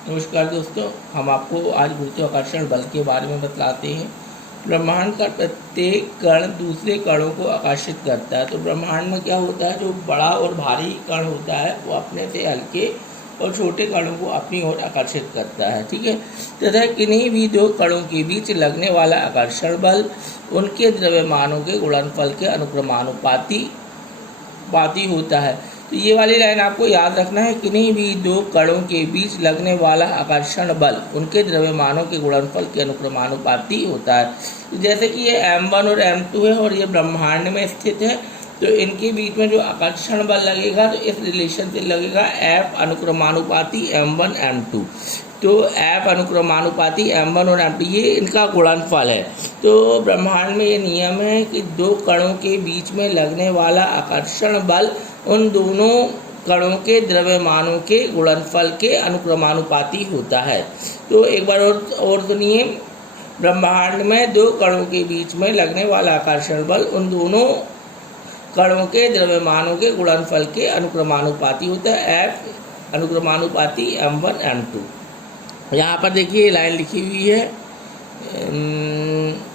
नमस्कार दोस्तों, हम आपको आज गुरुत्वाकर्षण बल के बारे में बतलाते हैं। ब्रह्मांड का प्रत्येक कण दूसरे कणों को आकर्षित करता है। तो ब्रह्मांड में क्या होता है, जो बड़ा और भारी कण होता है वो अपने से हल्के और छोटे कणों को अपनी ओर आकर्षित करता है। ठीक है। तथा किन्हीं भी दो कणों के बीच लगने वाला आकर्षण बल उनके द्रव्यमानों के गुणनफल के अनुक्रमानुपाती होता है। तो ये वाली लाइन आपको याद रखना है। किन्हीं भी दो कणों के बीच लगने वाला आकर्षण बल उनके द्रव्यमानों के गुणनफल के अनुक्रमानुपाती होता है। तो जैसे कि ये m1 और m2 है और ये ब्रह्मांड में स्थित है, तो इनके बीच में जो आकर्षण बल लगेगा तो इस रिलेशन से लगेगा F अनुक्रमानुपाती m1 m2। तो F अनुक्रमानुपाती m1 और m2 ये इनका गुणनफल है। तो ब्रह्मांड में ये नियम है कि दो कणों के बीच में लगने वाला आकर्षण बल उन दोनों कणों के द्रव्यमानों के गुणनफल के अनुक्रमानुपाती होता है। तो एक बार और सुनिए। ब्रह्मांड में दो कणों के बीच में लगने वाला आकर्षण बल उन दोनों कणों के द्रव्यमानों के गुणनफल के अनुक्रमानुपाती होता है। F अनुक्रमानुपाती m1 m2। यहाँ पर देखिए लाइन लिखी हुई है,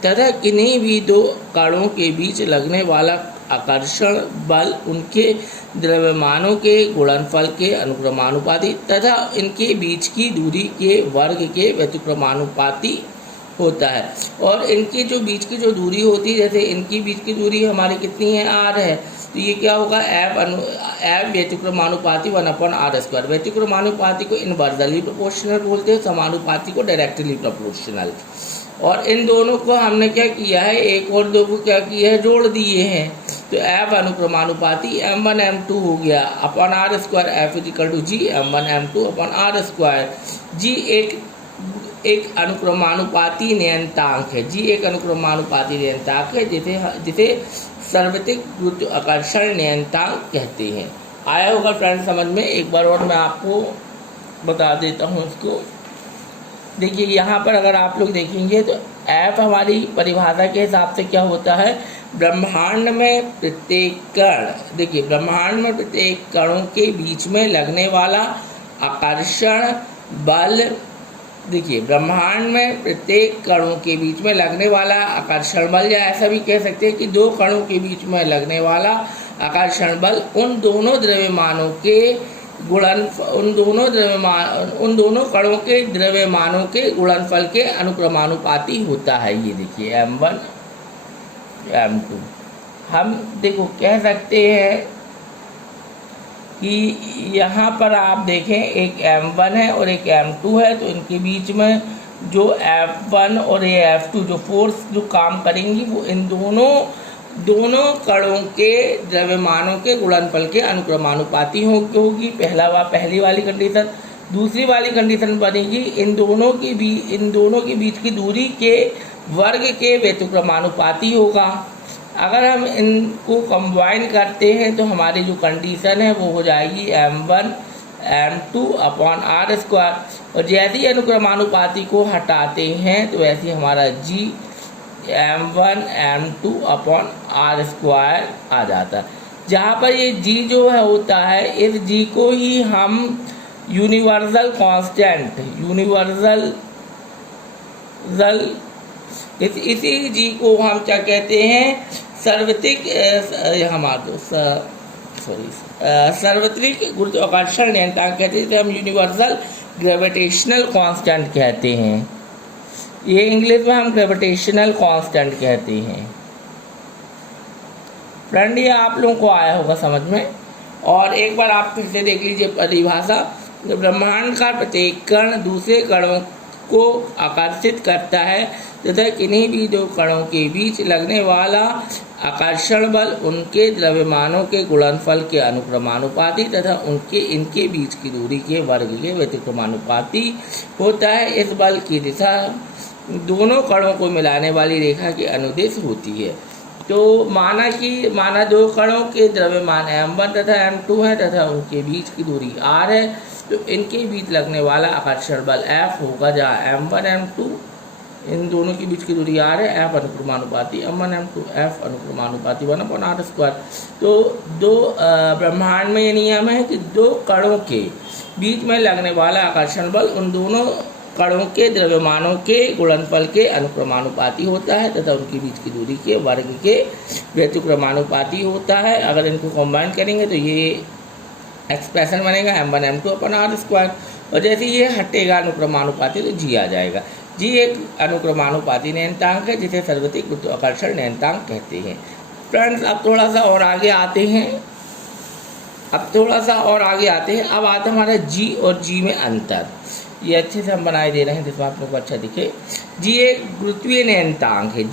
तथा किन्हीं भी दो कणों के बीच लगने वाला आकर्षण बल उनके द्रव्यमानों के गुणनफल के अनुक्रमानुपाती तथा इनके बीच की दूरी के वर्ग के व्यतिक्रमानुपाती होता है। और इनके जो बीच की जो दूरी होती है, जैसे इनकी बीच की दूरी हमारी कितनी है, r है, तो ये क्या होगा, F व्यतिक्रमानुपाती 1/r²। व्यतिक्रमानुपाती को इनवर्सली प्रोपोर्शनल बोलते हैं, समानुपाती को डायरेक्टली प्रोपोर्शनल। और इन दोनों को हमने क्या किया है, एक और दो को क्या किया है, जोड़ दिए हैं। तो F अनुक्रमानुपाती m1 m2 हो गया upon r²। F = g m1 m2 upon r²। g एक अनुक्रमानुपाती नियतांक है। जी एक अनुक्रमानुपाती नियतांक है जिसे सार्वत्रिक गुरुत्वाकर्षण नियतांक कहते हैं। आया होगा फ्रेंड समझ में। एक बार और मैं आपको बता देता हूँ इसको। देखिए यहाँ पर अगर आप लोग देखेंगे तो F हमारी परिभाषा के हिसाब से क्या होता है, ब्रह्मांड में प्रत्येक कण, देखिए ब्रह्मांड में प्रत्येक कणों के बीच में लगने वाला आकर्षण बल, देखिए ब्रह्मांड में प्रत्येक कणों के बीच में लगने वाला आकर्षण बल, या ऐसा भी कह सकते हैं कि दो कणों के बीच में लगने वाला आकर्षण बल उन दोनों द्रव्यमानों के उन दोनों कणों के द्रव्यमानों के गुणनफल के अनुक्रमानुपाती होता है। ये देखिए m1 m2। हम देखो कह सकते हैं कि यहाँ पर आप देखें एक m1 है और एक m2 है, तो इनके बीच में जो F1 और ये F2 जो फोर्स जो काम करेंगी वो इन दोनों कणों के द्रव्यमानों के गुणनफल के अनुक्रमानुपाती होगी। पहली वाली कंडीशन। दूसरी वाली कंडीशन बनेगी इन दोनों के बीच की दूरी के वर्ग के व्यतिक्रमानुपाती होगा। अगर हम इनको कंबाइन करते हैं तो हमारी जो कंडीशन है वो हो जाएगी m1 m2 अपॉन r²। और जैसे ही अनुक्रमानुपाती को हटाते हैं तो वैसे हमारा g m1 m2 upon r² आ जाता है। जहाँ पर ये g जो है होता है, इस g को ही हम यूनिवर्सल कांस्टेंट, इसी g को हम क्या कहते हैं, सार्वत्रिक गुरुत्वाकर्षण नियतांक कहते हैं, हम यूनिवर्सल ग्रेविटेशनल कांस्टेंट कहते हैं। ये इंग्लिश में हम ग्रेविटेशनल कांस्टेंट कहते हैं। फ्रेंड ये आप लोगों को आया होगा समझ में। और एक बार आप फिर से देख लीजिए परिभाषा। तो ब्रह्मांड का प्रत्येक कण दूसरे कणों को आकर्षित करता है तथा किन्हीं भी दो कणों के बीच लगने वाला आकर्षण बल उनके द्रव्यमानों के गुणनफल के अनुक्रमानुपाती तथा इनके बीच की दूरी के वर्ग के व्यतिक्रमानुपाती होता है। इस बल की दिशा दोनों कणों को मिलाने वाली रेखा के अनुदिश होती है। तो माना दो कणों के द्रव्यमान m1 तथा m2 है तथा उनके बीच की दूरी r है, तो इनके बीच लगने वाला आकर्षण बल F होगा, जहाँ m1 m2 इन दोनों के बीच की दूरी r है, f अनुक्रमानुपाती m1 m2 f अनुक्रमानुपाती 1/r²। तो दो ब्रह्मांड में ये नियम है कि दो कणों के बीच में लगने वाला आकर्षण बल उन दोनों कणों के द्रव्यमानों के गुणनफल के अनुक्रमानुपाती होता है तथा उनके बीच की दूरी के वर्ग के व्यतिक्रमानुपाती होता है। अगर इनको कंबाइन करेंगे तो ये एक्सप्रेशन बनेगा m1 m2/r²। और जैसे ये हटेगा अनुक्रमानुपाती तो g आ जाएगा। g एक अनुक्रमानुपाती नियतांक है जिसे सर्वत्रिक गुरुत्वाकर्षण नियतांक कहते हैं। फ्रेंड्स अब थोड़ा सा और आगे आते हैं। अब आता है हमारा g और g में अंतर। ये अच्छे से हम बनाए दे रहे हैं जिसमें आप लोग को अच्छा दिखे। g एक गुरुत्वीय नियतांक है।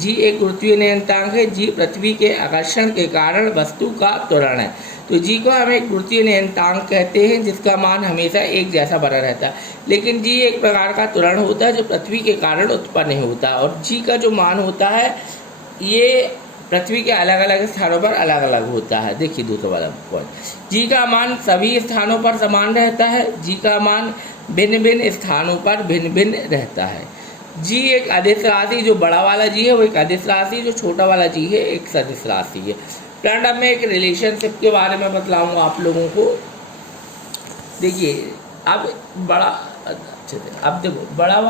g पृथ्वी के आकर्षण के कारण वस्तु का त्वरण है। तो g को हम एक गुरुत्वीय नियतांक कहते हैं जिसका मान हमेशा एक जैसा बना रहता है। लेकिन g एक प्रकार का त्वरण होता है जो पृथ्वी के कारण उत्पन्न होता है। और g का जो मान होता है ये पृथ्वी के अलग अलग स्थानों पर अलग अलग होता है। देखिए दूसरा वाला पॉइंट, g का मान सभी स्थानों पर समान रहता है। g का मान भिन्न भिन्न स्थानों पर भिन्न भिन्न रहता है। g एक अदिश राशि, जो बड़ा वाला g है वो एक अदिश राशि, जो छोटा वाला g है एक सदिश राशि है। फ्रेंड अब मैं एक रिलेशनशिप के बारे में बतलाऊंगा आप लोगों को। देखिए अब अच्छे से अब देखो बड़ा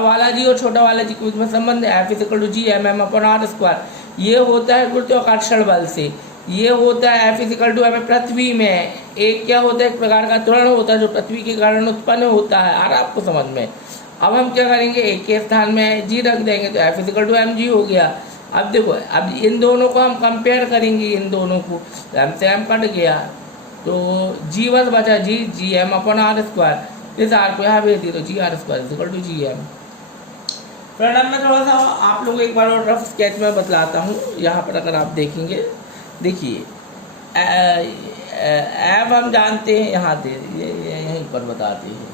वाला जी और छोटा वाला जी के बीच में संबंध है F=g mm/r²। ये होता है गुरुत्वाकर्षण बल से। ये होता है F=m पृथ्वी में एक क्या होता है, एक प्रकार का त्वरण होता है जो पृथ्वी के कारण उत्पन्न होता है। आ रहा आपको समझ में। अब हम क्या करेंगे, एक के स्थान में g रख देंगे तो F=mg हो गया। अब देखो अब इन दोनों को हम कंपेयर करेंगे, इन दोनों को m से m कट गया तो g बस बचा g m/r²। इस r को यहाँ भेज दिया तो gr² gm। फ्रेंड अब मैं थोड़ा सा आप लोग एक बार और रफ स्केच में बतलाता हूँ। यहाँ पर अगर आप देखेंगे, देखिए ऐप हम जानते हैं, यहाँ दे यहीं पर बताते हैं।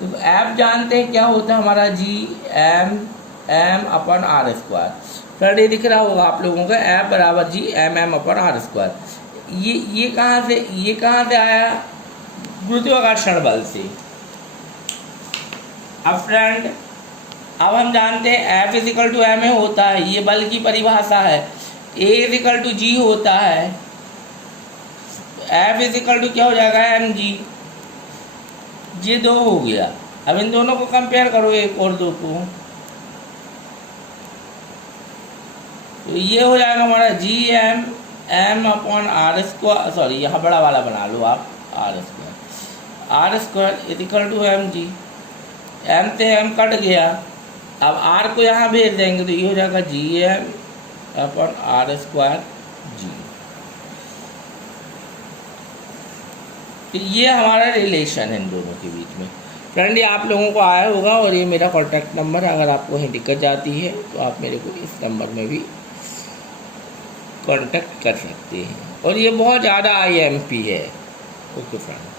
तो ऐप जानते हैं क्या होता है हमारा g m/r²। फ्रेंड ये दिख रहा होगा आप लोगों का ऐप बराबर g m/r²। ये कहाँ से आया, गुरुत्वाकर्षण बल से। अब फ्रेंड अब हम जानते हैं F=m होता है, ये बल की परिभाषा है। A=g होता है, F= क्या हो जाएगा mg। ये दो हो गया। अब इन दोनों को कंपेयर करो एक और दो को, तो ये हो जाएगा हमारा gm m/r²। सॉरी यहाँ बड़ा वाला बना लो आप, r² mg। m से m कट गया। अब r को यहाँ भेज देंगे तो ये हो जाएगा gm/r²g। तो ये हमारा रिलेशन है इन दोनों के बीच में। फ्रेंड ये आप लोगों को आया होगा और ये मेरा कॉन्टैक्ट नंबर है। अगर आपको कहीं दिक्कत जाती है तो आप मेरे को इस नंबर में भी कांटेक्ट कर सकते हैं। और ये बहुत ज़्यादा IMP है। Okay friend.